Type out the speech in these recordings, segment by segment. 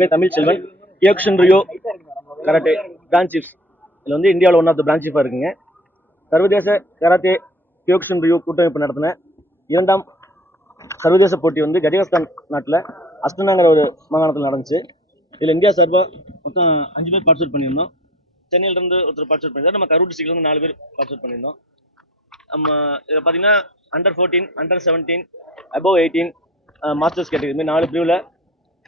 பேர் Tamil Selvan. Kyokushin Rio karate branch chief. இதில் வந்து இந்தியாவில் ஒன் ஆஃப் த பிரான்ச் சீஃபாக இருக்குங்க. சர்வதேச கராத்தே கியோகுஷின் ரியோ கூட்டமைப்பு நடத்தின 2ஆம் சர்வதேச போட்டி வந்து கஜகஸ்தான் நாட்டில் அஸ்தனாங்கிற ஒரு மாகாணத்தில் நடந்துச்சு. இதில் இந்தியா சார்பாக மொத்தம் 5 பேர் பார்ட்டிசிபேட் பண்ணியிருந்தோம். சென்னையிலிருந்து ஒருத்தர் பார்ட்டிசிபேட் பண்ணியிருந்தோம். நம்ம கரூர் டிஸ்ட்ரிக்ட்லேருந்து 4 பேர் பார்ட்டிசிபேட் பண்ணியிருந்தோம். நம்ம இதில் பார்த்தீங்கன்னா under 14, under 17, above 18 masters category 4 பிரிவில்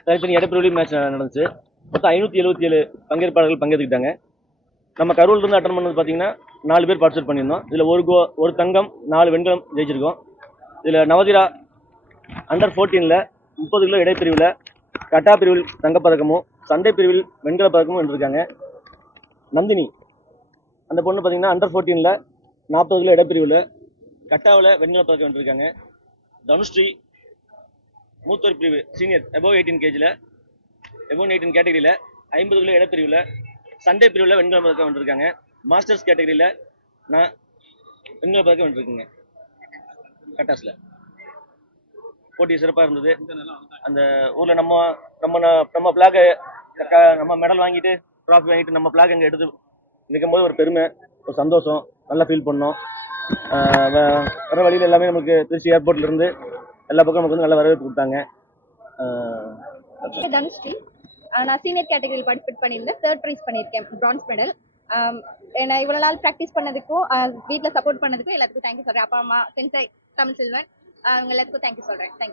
தனித்தனி இடப்பிரிவுலையும் மேட்ச் நடந்துச்சு. மொத்தம் 577 பங்கேற்பாளர்கள் பங்கேற்றுக்கிட்டாங்க. நம்ம கரூர்லேருந்து அட்டன் பண்ணது பார்த்தீங்கன்னா 4 பேர் பார்ட்டிசிபேட் பண்ணியிருந்தோம். இதில் ஒரு தங்கம் 4 வெண்கலம் ஜெயிச்சிருக்கோம். இதில் நவதிரா அண்டர் 14ல் 30 கிலோ இடைப்பிரிவில் கட்டா பிரிவில் தங்கப்பதக்கமும் சண்டை பிரிவில் வெண்கல பதக்கமும் வென்றிருக்காங்க. நந்தினி அந்த பொண்ணு பார்த்தீங்கன்னா அண்டர் 14ல் 40 கிலோ இடைப்பிரிவில் கட்டாவில் வெண்கல பதக்கம் வென்றிருக்காங்க. தனுஸ்ரீ மூத்தோர் பிரிவு சீனியர் அபவ் 18 கேஜியில் அபவ் 18 கேட்டகரியில் 50 கிலோ இடைப்பிரிவில் சண்டே பிரிவில் வெண்கல பதக்கம் வென்றிருக்காங்க. மாஸ்டர்ஸ் கேட்டகரியில் நான் வெண்கல பதக்கம் வென்றிருக்குங்க. கட்டாஸில் போட்டி சிறப்பாக இருந்தது. அந்த ஊரில் நம்ம பிளாகை நம்ம மெடல் வாங்கிட்டு ட்ராஃபி வாங்கிட்டு நம்ம பிளாக் அங்கே எடுத்து நிற்கும்போது ஒரு பெருமை, ஒரு சந்தோஷம், நல்லா ஃபீல் பண்ணோம். வர வழியில் எல்லாமே நமக்கு திருச்சி ஏர்போர்ட்லேருந்து எல்லா பக்கம் நமக்கு வந்து நல்ல வரவேற்பு கொடுத்தாங்க. தனுஸ்ரீ, நான் சீனியர் கேட்டகரியில் பார்ட்டிசிபேட் பண்ணியிருந்தேன். 3rd ப்ரைஸ் பண்ணியிருக்கேன், பிரான்ஸ் மெடல். என்னை இவ்வளோ நாள் ப்ராக்டிஸ் பண்ணதுக்கும் வீட்டில் சப்போர்ட் பண்ணதுக்கும் எல்லாத்துக்கும் தேங்க்யூ சொல்கிறேன். அப்பா அம்மா, சென்சை தமிழ் செல்வன், அவங்க எல்லாத்துக்கும் தேங்க்யூ சொல்கிறேன். தேங்க்யூ.